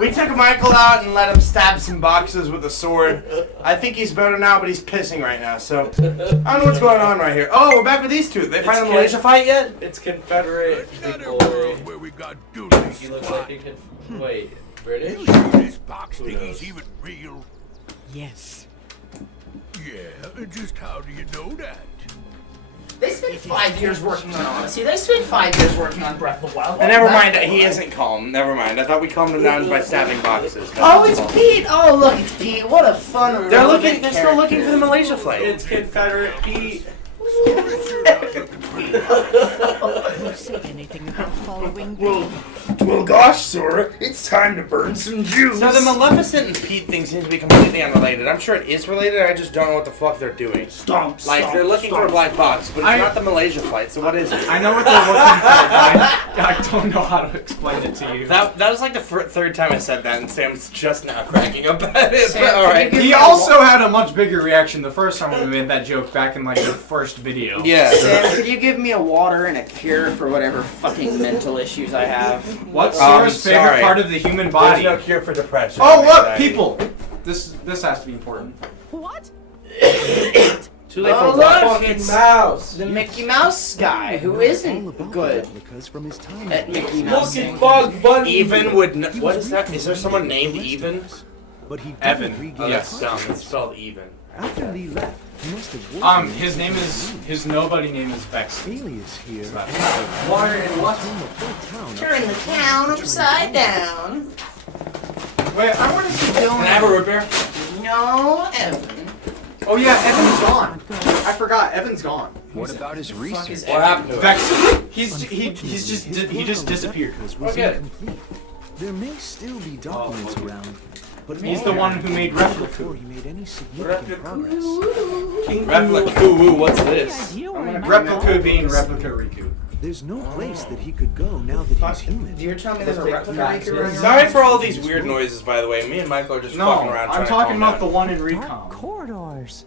We took Michael out and let him stab some boxes with a sword. I think he's better now, but he's pissing right now, so I don't know what's going on right here. Oh, we're back with these two. They find the Malaysia fight yet? It's Confederate people. Where we got duty. He looks like he wait, British? You sure this box thingy's even real? Yes. Yeah, just how do you know that? They spent 5 years working on Odyssey. They spent 5 years working on Breath of the Wild. Never mind, he isn't calm. Never mind. I thought we calmed him down by stabbing boxes. Oh, it's Pete! Oh, look, it's Pete. What a fun. They're looking. They're still looking for the Malaysia flight. It's Confederate Pete. Who said anything about following me? Well, gosh, Sora, it's time to burn some Jews. So the Maleficent and Pete thing seems to be completely unrelated. I'm sure it is related. I just don't know what the fuck they're doing. They're looking for a black box, but it's not the Malaysia flight. So what is it? I know what they're looking for, but I don't know how to explain it to you. That was like the third time I said that, and Sam's just now cracking up at it. But all right. He also had a much bigger reaction the first time we made that joke back in like the first video. Yeah. Sam, could you give me a water and a cure for whatever fucking mental issues I have? What's Sora's favorite part of the human body? There's no cure for depression. Oh, look, people! This has to be important. What? Too late Oh, for look, Fucking it's mouse. the Mickey Mouse guy who isn't good at Mickey Mouse. Fucking Bug Bunny. Even would. What is that? Is there someone named Even? Evan. Oh, that's dumb. It's spelled Even. After Lee left, he must have His nobody name is Vex. Alias here. Water and what? Turn the town upside down. Wait, I want to see Dylan. Can I have a root beer? No, Evan. Oh yeah, Evan's gone. I forgot, Evan's gone. What about his research? What happened to it? Vex. He just disappeared. Was Okay. incomplete. There may still be documents around, but He's the one who made before Replica. he made any significant progress. Replica. Ooh, what's this? Replica being Replica Riku. There's no place that he could go now that he's human. You're telling me there's a replica Riku running around? Sorry for all these weird noises, by the way. Me and Michael are just fucking No, around I'm trying talking to calm about the down. one in Dark Recon. corridors.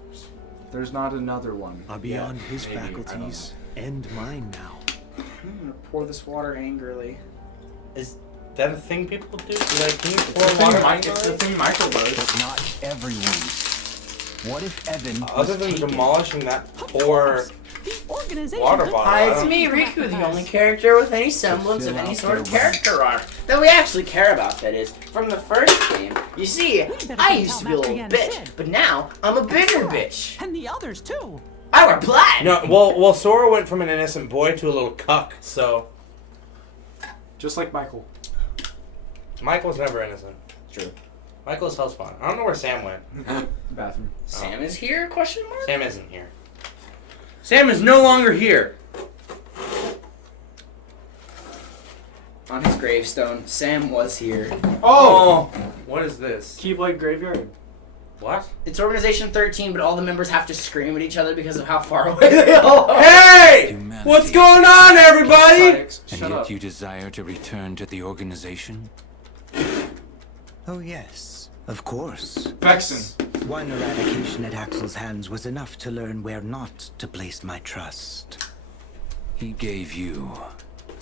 There's not another one. Are beyond his maybe, I don't faculties and mine now. I'm gonna pour this water angrily. Is that a thing people do? Like, can you It's pour the water thing, like It's the thing Michael does. But not everyone. What if Evan Other was than taken? demolishing that poor The organization. water bottle. Hi, I it's don't- me, Riku, the only character with any semblance of any sort of character arc that we actually care about, that is. From the first game, you see, I used to be a little bitch, but now I'm a bigger bitch. And the others too. I wear black! No, well, Sora went from an innocent boy to a little cuck, so Just like Michael. Michael's never innocent. True. Michael's hellspawn. I don't know where Sam went. Bathroom. Sam is here, question mark? Sam isn't here. Sam is no longer here. On his gravestone, Sam was here. Oh, what is this? Keyblade Graveyard. What? It's Organization 13, but all the members have to scream at each other because of how far away they all are. Hey! Humanity. What's going on, everybody? And And yet you desire to return to the organization? Oh yes, of course. Vexen. One eradication at Axel's hands was enough to learn where not to place my trust. He gave you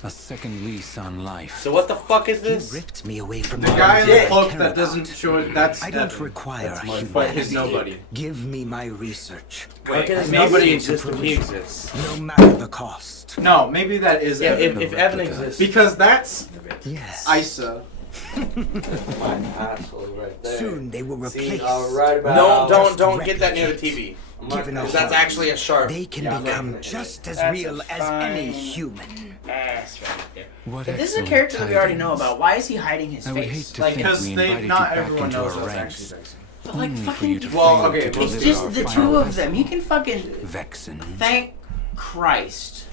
a second lease on life. So what the fuck is He this? ripped me away from The all guy in the I cloak care that about. doesn't show it, that's I don't Evan. require That's my humanity. his nobody. Give me my research, Wait, maybe nobody it's exists if he exists. no matter the cost. No, maybe that is Yeah, Evan. if Evan exists. Because that's Yes. Isa. My asshole right there. Soon they will See, replace. I'll write about Don't get that near the TV. Given a Because that's heart, actually a shark. They can Yeah, become right. just as That's real a as any fine human. Ass right there. What If this is a excellent character that we already know tidings. about, why is he hiding his I would face? hate to Like, think Because we they, invited not you back everyone into knows our that's ranks. actually Vexen. but like Only for you fucking, to Well, fail okay, to it's it's deliver just our the final two of message. them. You can fucking Vexen. thank Christ.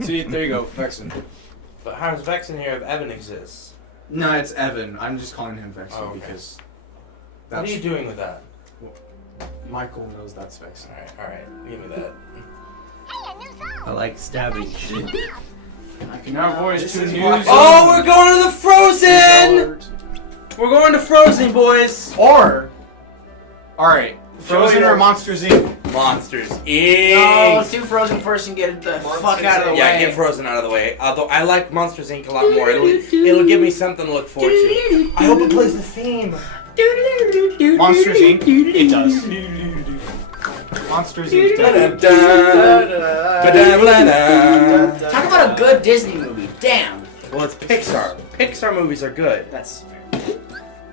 See, there you go, Vexen. But how does Vexen here if Evan exists? No, it's Evan. I'm just calling him Vexen Oh, okay. because What are that's you doing with that? Michael knows that's Vexen. Alright, give me that. I like stabbing shit. I can now voice This two is news. why- Oh, we're going to the Frozen! We're going to Frozen, boys! Or, alright, Frozen or Monsters Inc. Monsters Inc. No, let's do Frozen first and get the fuck out of the way. Yeah, get Frozen out of the way. Although I like Monsters Inc. a lot more. It'll give me something to look forward to. I hope it plays the theme. Monsters Inc. It does. Monsters Inc. does. Talk about a good Disney movie. Damn. Well, it's Pixar. Pixar movies are good. That's fair.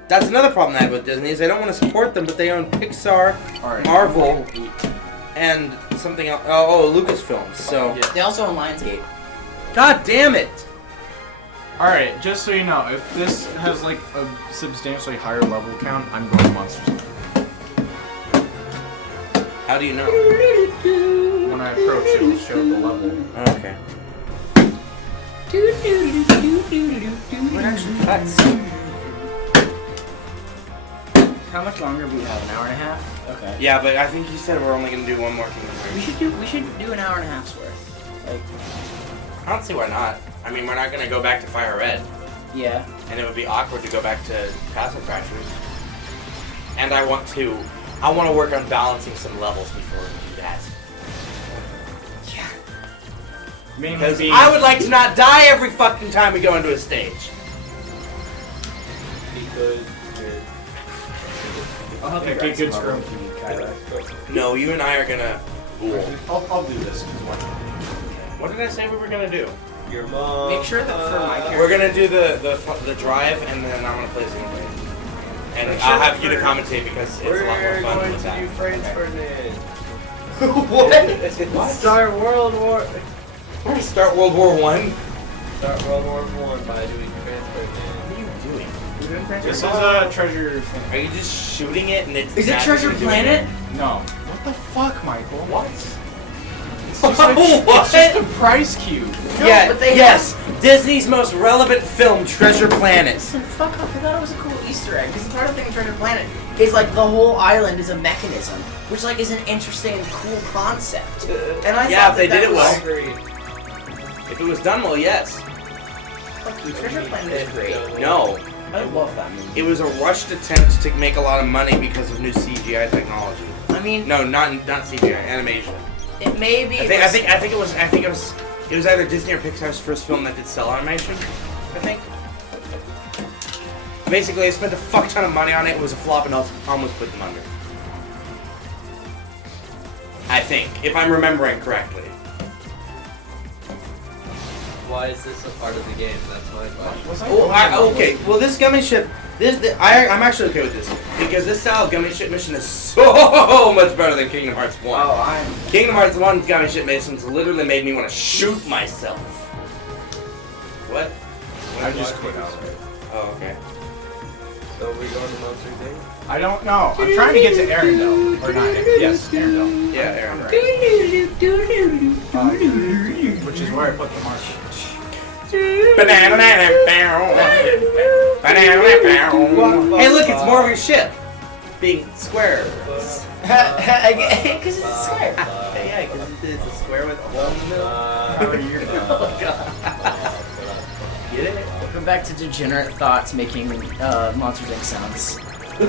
That's another problem I have with Disney is they don't want to support them, but they own Pixar, Marvel, and something else. Oh, Lucasfilms. So they also own Lionsgate. God damn it! Alright, just so you know, if this has like a substantially higher level count, I'm going Monsters Inc. How do you know? When I approach it, it'll show the level. Okay. What actually cuts? How much longer do we have? An hour and a half? Okay. Yeah, but I think you said we're only gonna do one more Kingdom Hearts. We should do an hour and a half's worth. Like, I don't see why not. I mean, we're not gonna go back to Fire Red, yeah. and it would be awkward to go back to Castle Crashers. And I want to work on balancing some levels before we do that. Yeah. Because I would like to not die every fucking time we go into a stage. I'll help you Okay, write good some scrum. Kyler. No, you and I are gonna duel. I'll do this. What did I say we were gonna do? Your mom. Make sure that for my character. We're gonna do the drive, and then I'm gonna play Xenoblade. And I'll have you to commentate because it's a lot more fun with that. What? Start World War. Start World War One. Start World War One by doing transfer. What are you doing? This is a treasure thing. Are you just shooting it and it's? Is it Treasure Planet? No. What the fuck, Michael? What? It's just, it's just a prize cube. Yeah. but they Yes. Disney's most relevant film, Treasure Planet. Listen, fuck off. I thought it was a cool Easter egg. Because the entire thing in Treasure Planet is like the whole island is a mechanism, which like is an interesting and cool concept. And I Yeah, thought if they that did it was- well. If it was done well, yes. Fuck you, Treasure Planet is great. No. I love that movie. It was a rushed attempt to make a lot of money because of new CGI technology. I mean, No, not CGI, animation. it may be. I think it was either Disney or Pixar's first film that did cell animation. I think. Basically, they spent a fuck ton of money on it. It was a flop and almost put them under. I think, if I'm remembering correctly. Why is this a part of the game? That's my question. Oh, okay. Well, this gummy ship. I'm actually okay with this because this style of gummy ship mission is so much better than Kingdom Hearts 1. Oh, Kingdom Hearts 1's gummy ship missions literally made me want to shoot myself. What? I just quit out. Oh, okay. So we going to Monster Inc? I don't know. I'm trying to get to Arendelle. Or not. Yes, Arendelle. Yeah, Aaron. Which is where I put the marsh. Hey, look, it's more of your ship being square. Because it's a square. Yeah, because it's a square with a hole. Get it? Welcome back to Degenerate Thoughts making Monsters Inc. sounds. We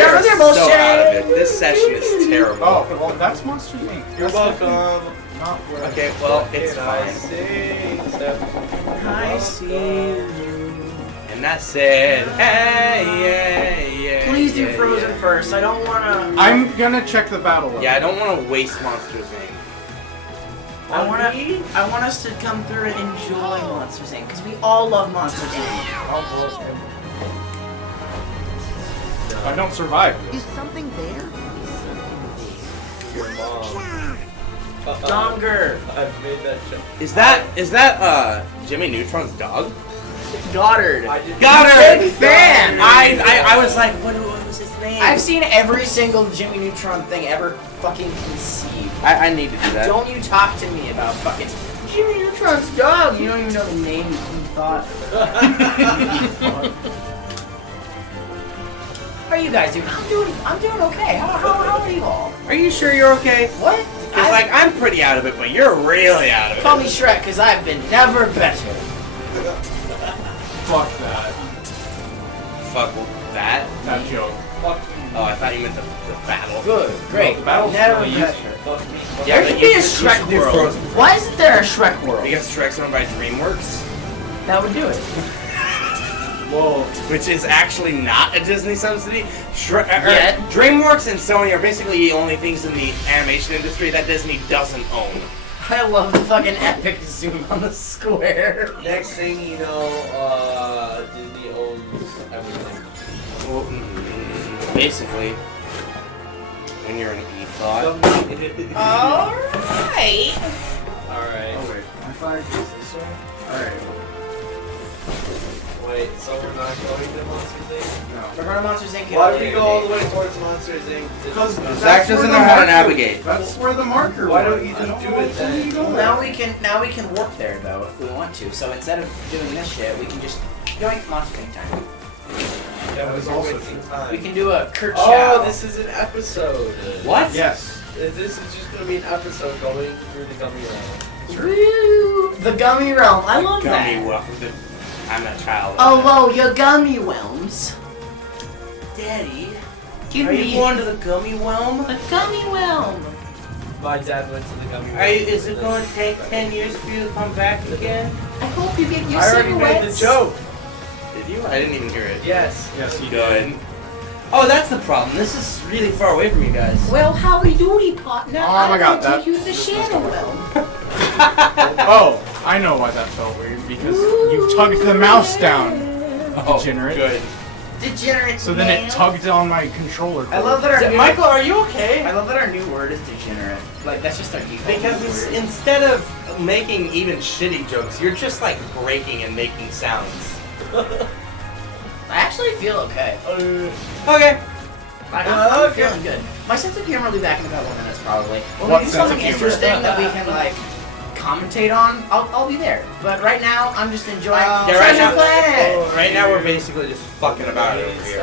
are so out of it. This session is terrible. Oh, well, that's Monsters Inc. You're welcome. Okay, well, it's I fine. sing, so I see you. And that's it. Hey, yeah. Please do Frozen first. I don't want to. I'm gonna check the battle level. Yeah, I don't want to waste Monsters Inc. I want us to come through and enjoy Monsters Inc. Because we all love Monsters Inc. I don't survive. Is something there? your mom. Longer. I've made that joke. Is that Jimmy Neutron's dog? Goddard. Goddard! Big fan! I was like, what was his name? I've seen every single Jimmy Neutron thing ever fucking conceived. I need to do that. Don't you talk to me about fucking Jimmy Neutron's dog. You don't even know the name you thought. How are you guys doing? I'm doing okay. How are you all? Are you sure you're okay? What? Cause like I'm pretty out of it, but you're really out of it. Call me Shrek, because I've been never better. Fuck that. fuck with that? That joke. Fuck Oh, I thought you meant the battle. Good, great. The battle's Never really pressure. easy. Fuck me. Yeah, There should be a Shrek world. Why isn't there a Shrek world? Because Shrek's owned by DreamWorks, That would do it. Whoa. which is actually not a Disney subsidy. Yet. DreamWorks and Sony are basically the only things in the animation industry that Disney doesn't own. I love the fucking epic zoom on the square. Next thing you know, Disney owns everything. Well, basically, when you're an e-thought. Alright. Alright. Oh wait, my fire goes this way? Alright. Wait, so we're not going to Monsters Inc? No. We're going to Monsters Inc. Why do we go all the way towards Monsters Inc? Because Zach doesn't know how to navigate. That's where the marker Why was. don't you I just know do why it you told me then? to go Now there. we can warp there though if we want to. So instead of doing this shit, we can just join Monsters Inc. time. Yeah, That is we're also wasting true. time. We can do a Kurt Oh, Chow. this is an episode. What? Yes. This is just gonna be an episode going through the gummy realm. Woo! The gummy realm. I love Gummy that. well, I'm a child. Oh, whoa, your gummy realms. Daddy, Give are me you going to the gummy realm? the gummy realm. My dad went to the gummy realm. Is it going to take 10 years for you to come back again? I hope you get your I already made the silhouettes. joke. Did you? I didn't even hear it. Yes. Yes, you Good. did. Oh, that's the problem. This is really far away from you guys. Well, howdy doody, partner. Oh my God, I'm that- gonna take you to the shadow realm. Oh, I know why that felt weird. Because you tugged the mouse down. Oh, Degenerate. good. Degenerate. So then it tugged on my controller cord. I love that our new, Michael, are you okay? I love that our new word is degenerate. Like that's just our default. Because new it's, word. instead of making even shitty jokes, you're just like breaking and making sounds. I actually feel okay. Okay. I'm feeling good. My sense of humor will be back in a couple of minutes probably. When What we do sense of something humor? interesting that we can like commentate on, I'll be there. But right now, I'm just enjoying Treasure Planet. Right now we're basically just fucking about it over here.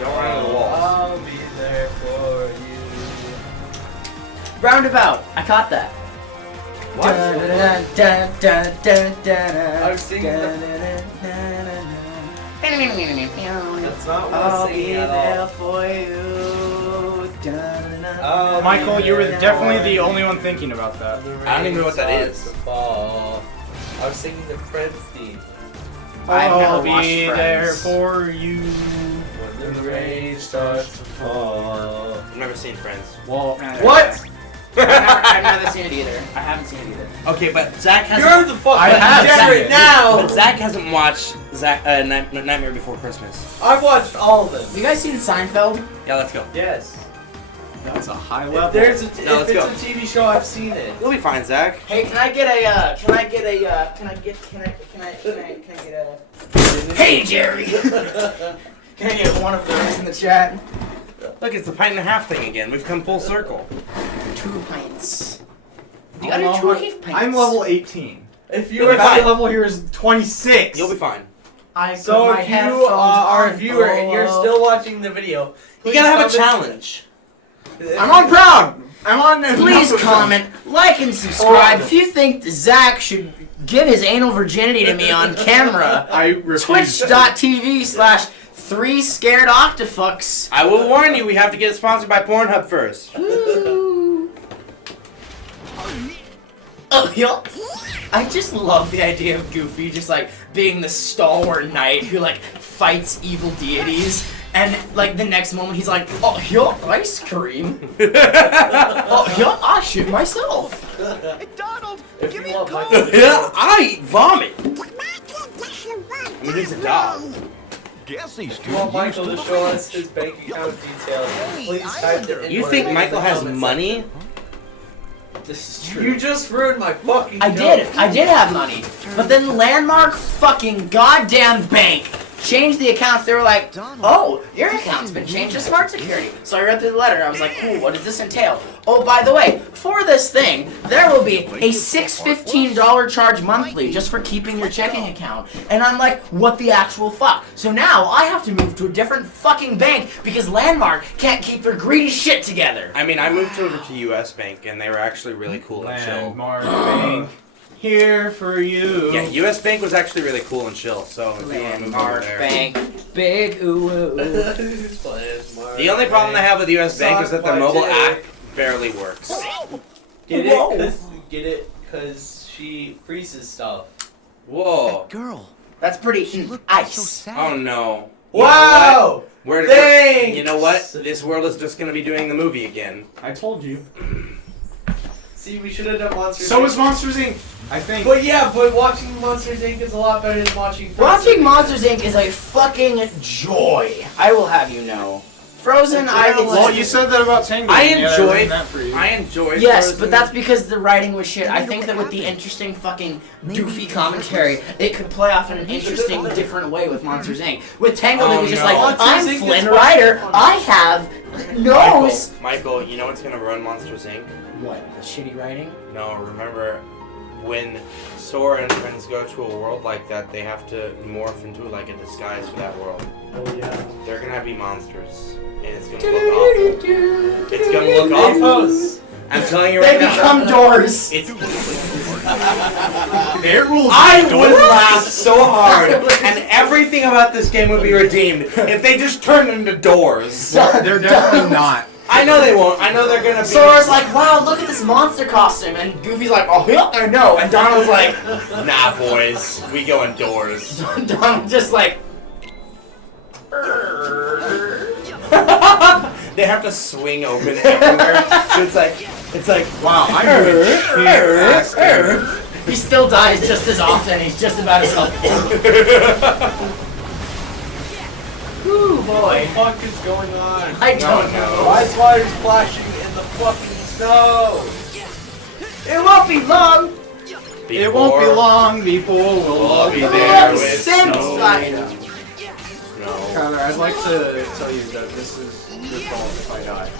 Don't run into the walls. I'll be there for you. Roundabout. I caught that. What? I was singing That's not what I'll I'm be singing at there all. for you. I'll Michael, be you were there definitely for the you. only one thinking about that. The I don't even know what that rain is. starts to fall. I was singing the Friends theme. I've never I'll watched be Friends. there for you. When the rain starts to fall. I've never seen Friends. Well, What? I've never seen it either. I haven't seen it either. Okay, but Zach hasn't. You're the fucking I have degenerate seen it. now! But Zach hasn't watched Nightmare Before Christmas. I've watched all of them. You guys seen Seinfeld? Yeah, let's go. Yes. That's a high If level. there's a No, if let's go. it's a TV show, I've seen it. You'll be fine, Zach. Hey, can I get a Hey, Jerry! Can I get one of those in the chat? Look, it's the pint and a half thing again. We've come full circle. 2 pints. You gotta do 2.5 pints. I'm level 18. If You'll you're be fine. level here is 26. You'll be fine. I So put my if you headphones are a on, viewer and you're Polo. still watching the video, You gotta have a please challenge. I'm on Proud. I'm on. Please comment, like, and subscribe if you think Zach should give his anal virginity to me on camera. I refuse. Twitch.tv/3scaredoctofucks. I will warn you, we have to get it sponsored by Pornhub first. Ooh. Oh, yeah. I just love the idea of Goofy just like being the stalwart knight who like fights evil deities, and like the next moment he's like, oh, yeah, ice cream. Oh, yeah, I shit myself. Hey, Donald, If give you me a want call. Michael to Yeah, I vomit. I mean, he's a dog. Guess he's If you want Michael to show us his bank account details, please type it in. You think Michael has money? This is true. You just ruined my fucking I joke. did have money, but then Landmark fucking goddamn bank changed the accounts. They were like, oh, your account's been changed to smart security. So I read through the letter and I was like, cool, what does this entail? Oh, by the way, for this thing, there will be a $615 charge monthly just for keeping your checking account. And I'm like, what the actual fuck? So now I have to move to a different fucking bank because Landmark can't keep their greedy shit together. I mean, I moved over to US Bank and they were actually really cool and chill. Landmark Bank. here for you. Yeah, U.S. Bank was actually really cool and chill. So if you want to move over Landmark there. Bank, big ooh ooh. The only problem I have with U.S. Bank is that their mobile app barely works. Get it? Get it? Cause she freezes stuff. Whoa. Girl, That's pretty she looked ice. so sad. Oh no. Wow! Thanks! You know what? This world is just gonna be doing the movie again. I told you. See, we should have done Monsters. So Inc. is Monsters Inc. I think. But yeah, but watching Monsters Inc. is a lot better than watching Frozen. Watching Monsters Inc. is a fucking joy. I will have you know. Frozen, Well, you said that about Tangled. I Yeah, enjoyed. that for you. I enjoyed. Yes, Frozen. but that's because the writing was shit. I think that with the interesting fucking doofy commentary, it could play off in an interesting, different way with Monsters Inc. With Tangled, it was just like, I'm Flynn Rider, I have nose. Michael, you know what's gonna ruin Monsters Inc? What, the shitty writing? No, remember when Sora and friends go to a world like that, they have to morph into like a disguise for that world. Oh yeah. They're gonna be monsters, and it's gonna look awful. It's gonna look awful. I'm telling you right They now. become doors. It's. Airwolf. I would laugh so hard, and everything about this game would be redeemed if they just turned into doors. They're definitely not. I know they won't. I know they're gonna be. Sora's like, wow, look at this monster costume. And Goofy's like, oh, yeah, I know. And Donald's like, Nah, boys. We go indoors. Donald's just like, They have to swing open everywhere. So it's like, Wow, I'm doing shit. he still dies just as often. He's just about as helpful. Woo, boy. What the fuck is going on? I don't know. Why is water splashing in the fucking snow? It won't be long. It won't be long before we'll all be there with Since snow. No. Tyler, I'd like to tell you that this is your fault if I die.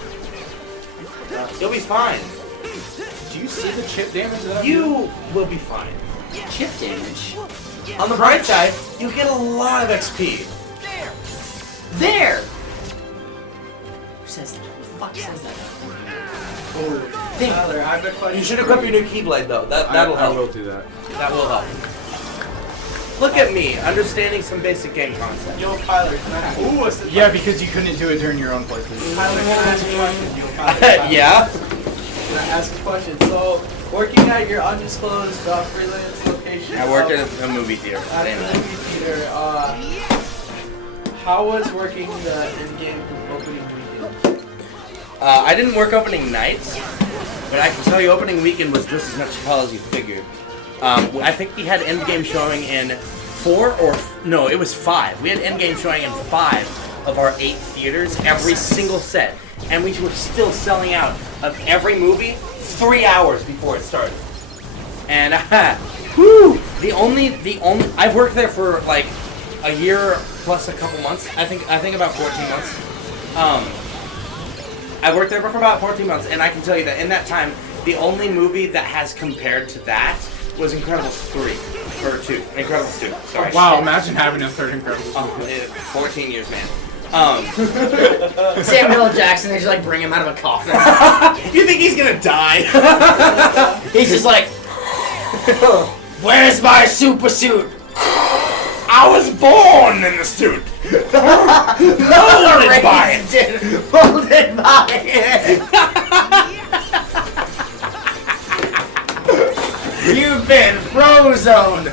You'll be fine. Do you see the chip damage that I'm You doing? will be fine. Chip damage. On the bright side, you get a lot of XP. There. Who says that? Who the fuck says that? Think. Tyler, I have a question. You should equip your new Keyblade though. That'll I help. will do that. That will help. Look at me, understanding some basic game concepts. Yo, Tyler, can I? Ooh, what's the? Yeah, because you couldn't do it during your own playthrough. Tyler, can I ask a question? Yo, Tyler, Yeah. Can I ask a question? So, working at your undisclosed freelance location. I work at a movie theater. At a movie theater. How was working the in-game opening weekend? I didn't work opening nights, but I can tell you opening weekend was just as much hell as you figured. I think we had endgame showing in 5. We had endgame showing in 5 of our 8 theaters, every single set. And we were still selling out of every movie 3 hours before it started. And whoo! I've worked there for like a year plus a couple months. I think about 14 months. I worked there for about 14 months, and I can tell you that in that time, the only movie that has compared to that was Incredibles 3 or 2. Incredibles 2. Sorry. Wow, imagine having a third Incredibles. 14 years, man. Samuel L. Jackson, they just like bring him out of a coffin. You think he's gonna die? He's just like, where's my super suit? I was born in the suit. Molded by it. Molded by it. You've been frozoned.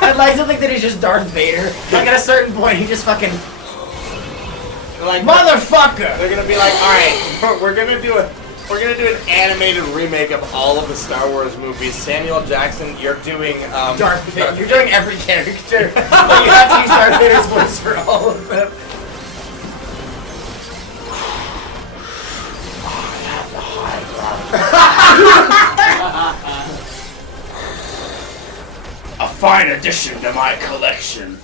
I'd like to think that he's just Darth Vader. Like at a certain point, he just fucking Like motherfucker. they're gonna be like, all right, we're gonna do an animated remake of all of the Star Wars movies. Samuel Jackson, you're doing Darth Vader. You're doing every character, but you have to use Darth Vader's voice for all of them. A fine addition to my collection.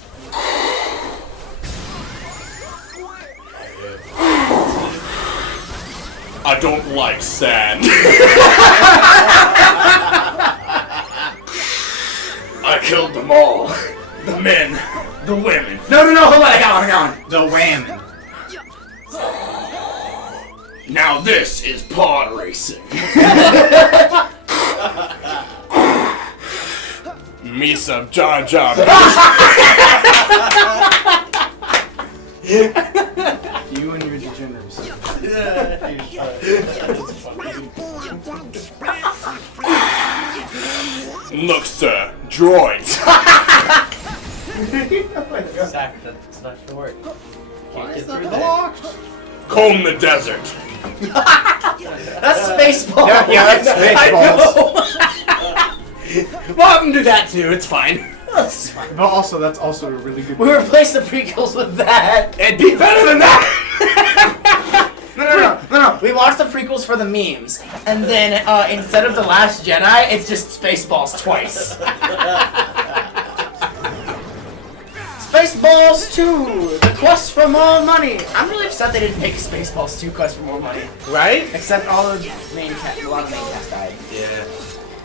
I don't like sand. I killed them all. The men, the women. No, hold on, I got one. The wham. Now this is pod racing. Me some Jar Jar. You and your degeneracy. Look, sir, droids. Zach, that's not gonna work. Can't get through that. Comb the desert. That's Spaceballs. Yeah, that's Well, I can do that too. It's fine. That's fine. But also, that's also a really good. We replaced the prequels with that. It'd be better than that. No. We watched the prequels for the memes, and then instead of The Last Jedi, it's just Spaceballs twice. Spaceballs 2, The Quest for More Money. I'm really upset they didn't make Spaceballs 2, Quest for More Money. Right? Except all the main cast, a lot of main cast died. Yeah.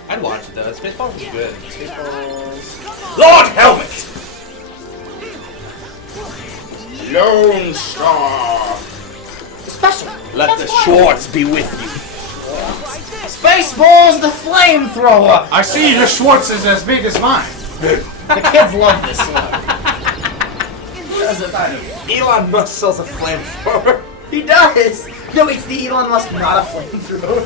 I'd watch it though. Spaceballs was good. Spaceballs. Lord Helmet. Lone Star. Special. Let the Schwartz be with you. Spaceballs, the flamethrower. I see your Schwartz is as big as mine. The kids love this one. Elon Musk sells a flamethrower. He does. No, it's the Elon Musk, not a flamethrower.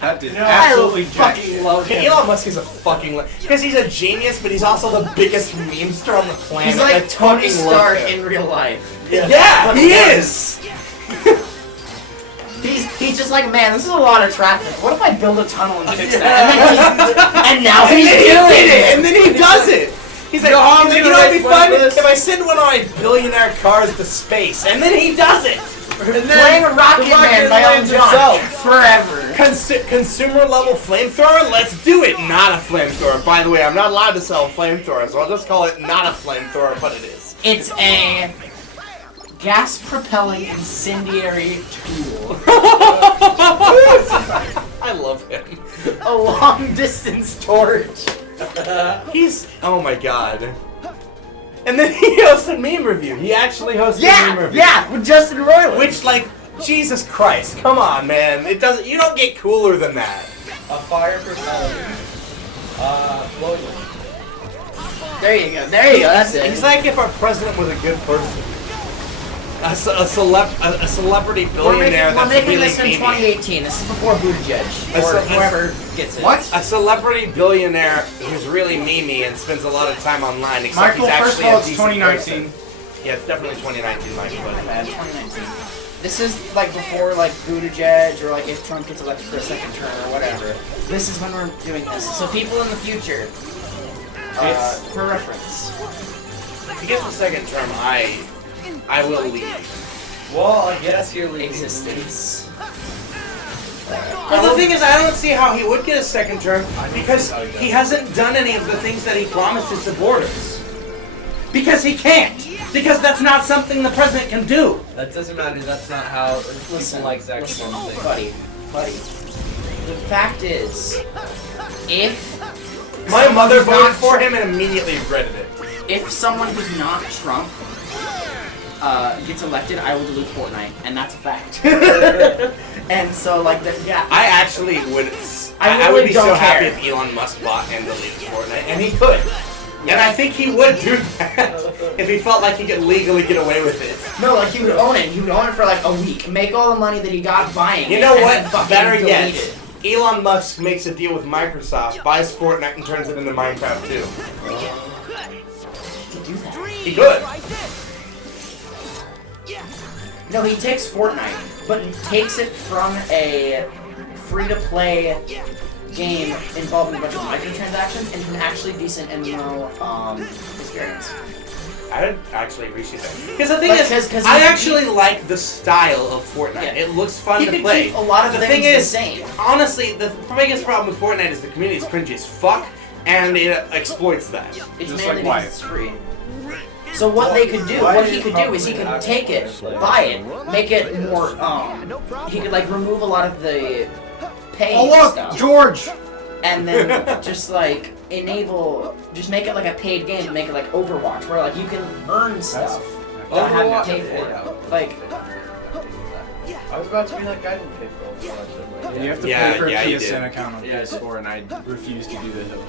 That did absolutely absolutely fucking jack. love him. Elon Musk is a fucking because he's a genius, but he's also the biggest memester on the planet. He's like I Tony fucking love Stark him. in real life. Yeah, he is. He's just like, man, this is a lot of traffic. What if I build a tunnel and fix that? And now he's doing it. And then he does it. He's like, I'm you gonna know, it'd be make fun fun of this. if I send one of my billionaire cars to space, and then he does it. And then Rocket Man by Elton John. Forever. Consumer level flamethrower? Let's do it. Not a flamethrower. By the way, I'm not allowed to sell a flamethrower, so I'll just call it not a flamethrower, but it is. It's a gas-propelling incendiary tool. I love him. A long-distance torch. He's oh my god. And then he hosts a meme review. He actually hosts a meme review. Yeah, with Justin Roiland. Which, like, Jesus Christ, come on, man. It doesn't. You don't get cooler than that. A fire propellant. Blowing. There you go. There you go. That's it. He's like if our president was a good person. A celebrity billionaire We're that's making really this in memey. 2018. This is before Buttigieg or whoever gets it. What? A celebrity billionaire who's really memey and spends a lot of time online. Except Michael, he's first of actually all, a it's decent 2019. person. Yeah, it's definitely 2019, Michael. My bad, 2019. This is like before like Buttigieg or like if Trump gets elected for a second term or whatever. This is when we're doing this. So people in the future, for reference. If he gets a second term, I will leave. Well, I guess you're leaving. Existence. Well, the thing is, I don't see how he would get a second term because he hasn't done any of the things that he promised his supporters. Because he can't. Because that's not something the president can do. That doesn't matter. That's not how Listen, people like Zach listen, think. buddy. The fact is, if My mother someone's voted not for him and immediately regretted it. If someone who's not Trump gets elected, I will delete Fortnite, and that's a fact. And so, like, yeah. I actually would. I I would really be don't so happy care. if Elon Musk bought and deleted Fortnite, and he could. And I think he would do that if he felt like he could legally get away with it. No, like, he would own it. He would own it for, like, a week. Make all the money that he got buying You it, know and what? then fucking Better delete yet, it. Elon Musk makes a deal with Microsoft, buys Fortnite, and turns it into Minecraft too. To do that. He could. No, he takes Fortnite, but he takes it from a free-to-play game involving a bunch of microtransactions into an actually decent MMO experience. I would actually appreciate that. Because the thing But is, 'cause I he- actually like the style of Fortnite. Yeah. It looks fun He to could play. keep a lot of the things thing the is, same. honestly, the biggest problem with Fortnite is the community is cringy as fuck, and it exploits that. It's Just mainly like because it's free. So what they could do, what he could do is he could take it, buy it, make it more, he could like remove a lot of the pay Oh look, stuff. George! And then just like just make it like a paid game, make it like Overwatch, where like you can earn stuff without having to pay for it. Like, I was about to be that guy who paid for all the watch. You have to pay for a PSN account on PS4, and I refuse to do the hill.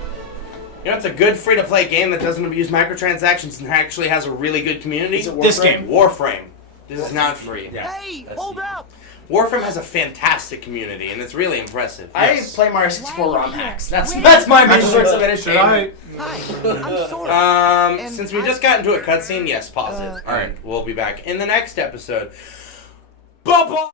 You know, it's a good free-to-play game that doesn't abuse microtransactions and actually has a really good community. Is it this game? Warframe. This is not free. Yeah. Hey, hold up! Warframe has a fantastic community, and it's really impressive. I play Mario 64 ROM hacks. That's my main source of entertainment. Hi, I'm sorry. Since we just got into a cutscene, yes, pause it. Alright. We'll be back in the next episode. Bye-bye!